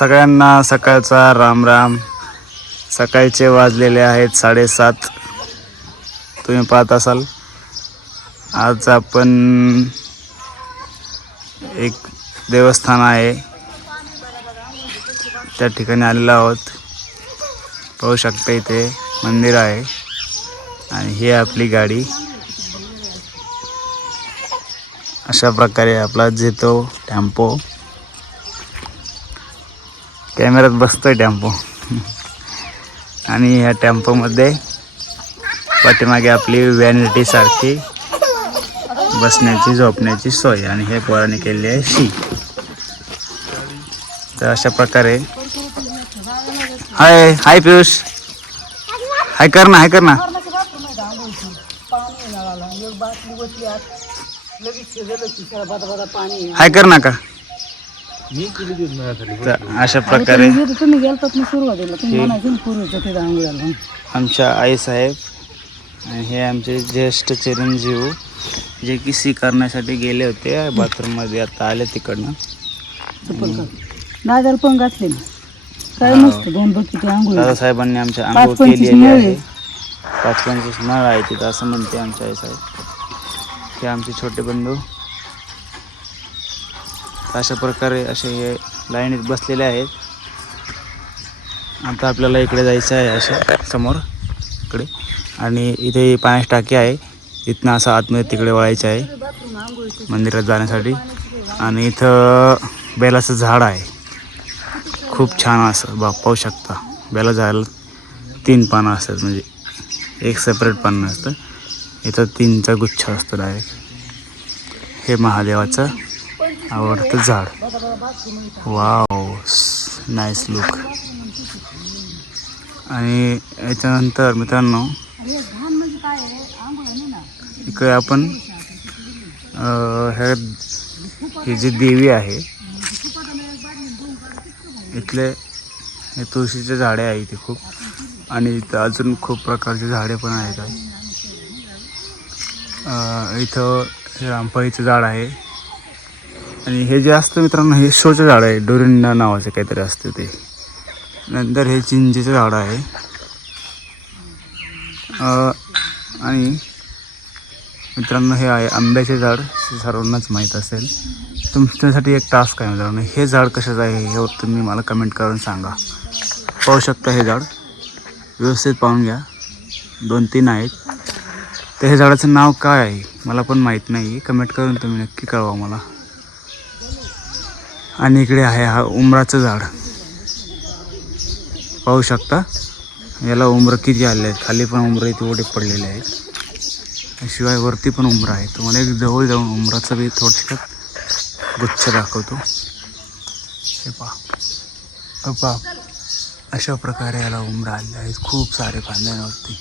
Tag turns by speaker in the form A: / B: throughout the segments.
A: सगळ्यांना सकाळचा राम राम सकाळचे वाजलेले आहेत साडेसात. तुम्ही पाहत असाल. आज आपण एक देवस्थान आहे. त्या ठिकाणी आलेलो आहोत. पाहू शकता इथे मंदिर आहे. आणि ही आपली गाडी. अशा प्रकारे आपला जेतो टेम्पो. कॅमेऱ्यात बसतोय टेम्पो. आणि ह्या टेम्पोमध्ये पाठीमागे आपली व्हॅनिटी सारखी बसण्याची झोपण्याची सोय. आणि हे पोराने केलेली आहे शी. तर अशा प्रकारे. हाय हाय पियुष. हाय कर ना हाय कर ना. हाय कर ना का? तर अशा प्रकारे
B: तुम्ही गेलतात ना सुरुवातीला तुम्ही म्हणायचं ना पूर्वीचं तिथं आंघोळ्याला
A: आमच्या आईसाहेब आणि हे आमचे ज्येष्ठ चिरंजीव जे की सी करण्यासाठी गेले होते बाथरूममध्ये आता आले तिकडनं.
B: चप्पल का? दादाला पण घातले ना. काय नसतं दोन बकेटी आंघोळ.
A: दादासाहेबांनी आमच्या आंघोळ
B: पंचवीस
A: केलेली
B: नळ
A: आहे.
B: आहे.
A: पाच पंचवीस नळ आहे तिथं असं म्हणते आमच्या आईसाहेब हे आमचे छोटे बंधू. अशा प्रकारे असे हे लाईनीत बसलेले आहेत. आता आपल्याला इकडे जायचं आहे अशा समोर इकडे. आणि इथे पाण्याची टाकी आहे. इथनं असं आतमध्ये तिकडे वळायचं आहे. मंदिरात जाण्यासाठी. आणि इथं बेलाचं झाड आहे. खूप छान असं. बा पाहू शकता. बेला झाडाला तीन पानं असतात. म्हणजे एक सेपरेट पानं असतं. इथं तीनचा गुच्छ असतो डायरेक्ट हे महादेवाचं. आवडतं झाड. वाव नाईस लुक आणि याच्यानंतर मित्रांनो इकडे आपण ह्या हे ही जी देवी आहे इथले हे तुळशीचे झाडे आहे इथे खूप. आणि इथं अजून खूप प्रकारचे झाडे पण आहेत. इथं हे रामफळीचं झाड आहे. आणि हे जे असतं मित्रांनो हे शोचं झाड आहे. डोरिंडा नावाचं काहीतरी असतं ते. नंतर हे चिंचेचं झाड आहे. आणि मित्रांनो हे आहे आंब्याचे झाड. हे सर्वांनाच माहीत असेल. तुमच्यासाठी एक टास्क आहे मित्रांनो. हे झाड कशाचं आहे हे तुम्ही मला कमेंट करून सांगा. पाहू शकता हे झाड. व्यवस्थित पाहून घ्या. दोन तीन आहेत. तर हे झाडाचं नाव काय आहे? मला पण माहीत नाही कमेंट करून तुम्ही नक्की कळवा मला. आणि इकडे आहे हा उमराचं झाड. पाहू शकता? याला उमरं किती आले आहेत? खाली पण उमरं इथे ओढे पडलेले आहेत. शिवाय वरती पण उमरा आहे. तुम्हाला एक जवळ जाऊन उमराचं बी थोडक्यात गुच्छ दाखवतो. हे पहा. पहा. अशा प्रकारे याला उमरा आले आहेत. खूप सारे फांद्यांवरती.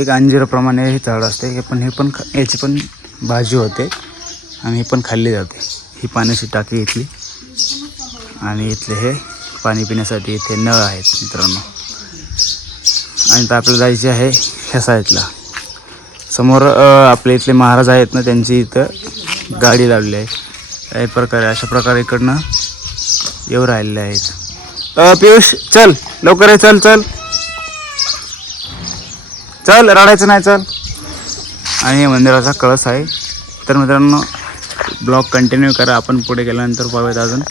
A: एक अंजिराप्रमाणे हे झाड असते. हे पण हे पण ख- याची पण भाजी होते. आणि हे पण खाल्ली जाते. ही पाण्याची टाकी इथली. आणि इथले हे पाणी पिण्यासाठी इथे नळ आहेत मित्रांनो. आणि तर आपल्याला जायचे आहे ह्या साईडला. समोर आपले इथले महाराज आहेत ना त्यांची इथं गाडी लावली आहे. काही प्रकारे अशा प्रकारे इकडनं येऊ राहिलेले आहेत. पियुष चल. लवकर आहे चल चल. चल रडायचं नाही चल. आणि हे मंदिराचा कळस आहे. तर मित्रांनो ब्लॉग कंटिन्यू करा. आपण पुढे गेल्यानंतर पाहूयात अजून.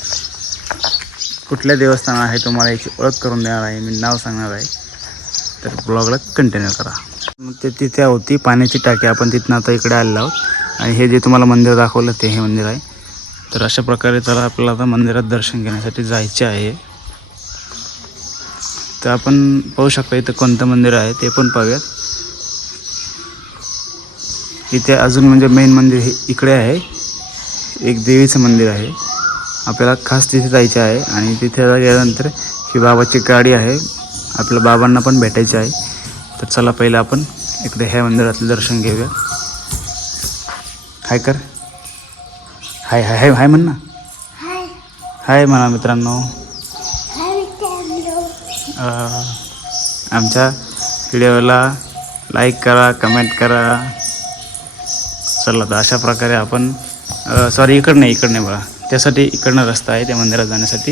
A: कुठल्या देवस्थान आहे तुम्हाला याची ओळख करून देणार आहे. मी नाव सांगणार आहे. तर ब्लॉगला कंटिन्यू करा. मग ते तिथे होती. पाण्याची टाकी आपण तिथनं आता इकडे आलेलो आहोत. आणि हे जे तुम्हाला मंदिर दाखवलं ते हे मंदिर आहे. तर अशा प्रकारे त्याला आपल्याला आता मंदिरात दर्शन घेण्यासाठी जायचे आहे. तर आपण पाहू शकता इथं कोणतं मंदिर आहे ते पण पाहूयात. इथे अजून म्हणजे मेन मंदिर हे इकडे आहे. एक देवीचं मंदिर आहे. आपल्याला खास तिथे जायचे आहे आणि तिथे गेल्यानंतर ही बाबाची गाडी आहे. आपल्या बाबांना पण भेटायची आहे. तर चला पहिलं आपण इकडे ह्या मंदिरातलं दर्शन घेऊया. हाय कर. हाय हाय हाय हाय म्हण ना. हाय. म्हणा मित्रांनो. आमच्या व्हिडिओला लाईक करा कमेंट करा. चला तर अशा प्रकारे आपण सॉरी इकडं नाही इकडं नाही बघा. त्यासाठी इकडनं रस्ता आहे त्या मंदिरात जाण्यासाठी.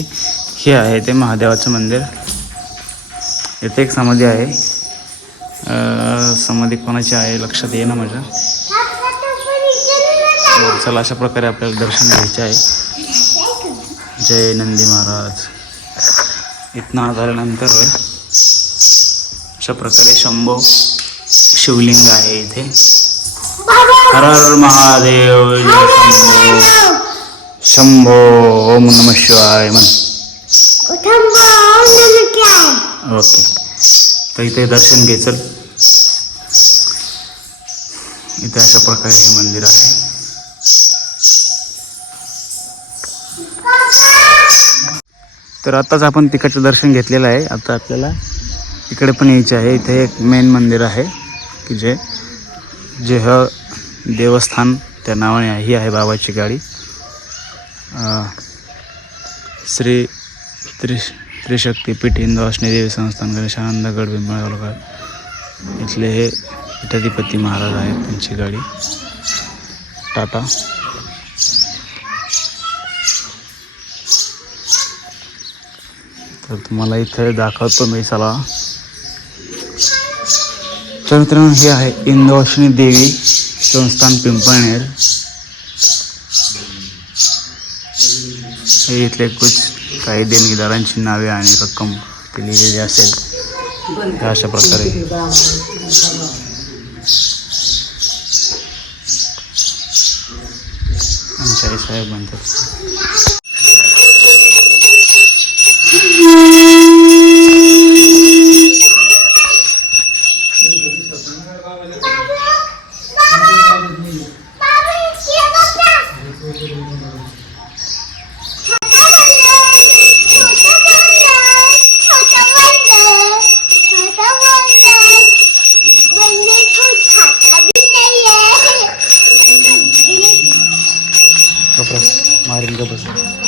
A: हे आहे ते महादेवाचं मंदिर. इथे एक समाधी आहे. समाधी कोणाची आहे लक्षात येईना माझ्या. चला अशा प्रकारे आपल्याला दर्शन घ्यायचे आहे. जय नंदी महाराज. इथनं आज आल्यानंतर अशा प्रकारे शंभो शिवलिंग आहे इथे. हर हर महादेव जय शंभो। शंभो ओम नम शिवाय म्हण ओके। तर इथे दर्शन घे चल। इथे अशा प्रकारे हे मंदिर आहे. तर आत्ताच आपण तिकडचं दर्शन घेतलेलं आहे. आता आपल्याला इकडे पण यायचे आहे. इथे एक मेन मंदिर आहे की जे जे ह देवस्थान त्या नावाने ही आहे बाबाची गाडी. श्री त्रि त्रिशक्तीपीठ हिंदवासनी देवी संस्थान गणेशानंद गड पिंपळगाव इथले हे पीठाधिपती महाराज आहेत त्यांची गाडी. टाटा. तर तुम्हाला इथे दाखवतो मी चला. तर मित्रांनो हे आहे इंदवाशिनी देवी. संस्थान पिंपळनेर. हे इथले कुछ काही देणगीदारांची नावे आणि रक्कम लिहिलेली असेल. अशा प्रकारे. आमचे साहेब म्हणतात Kapras, Marim Gabas.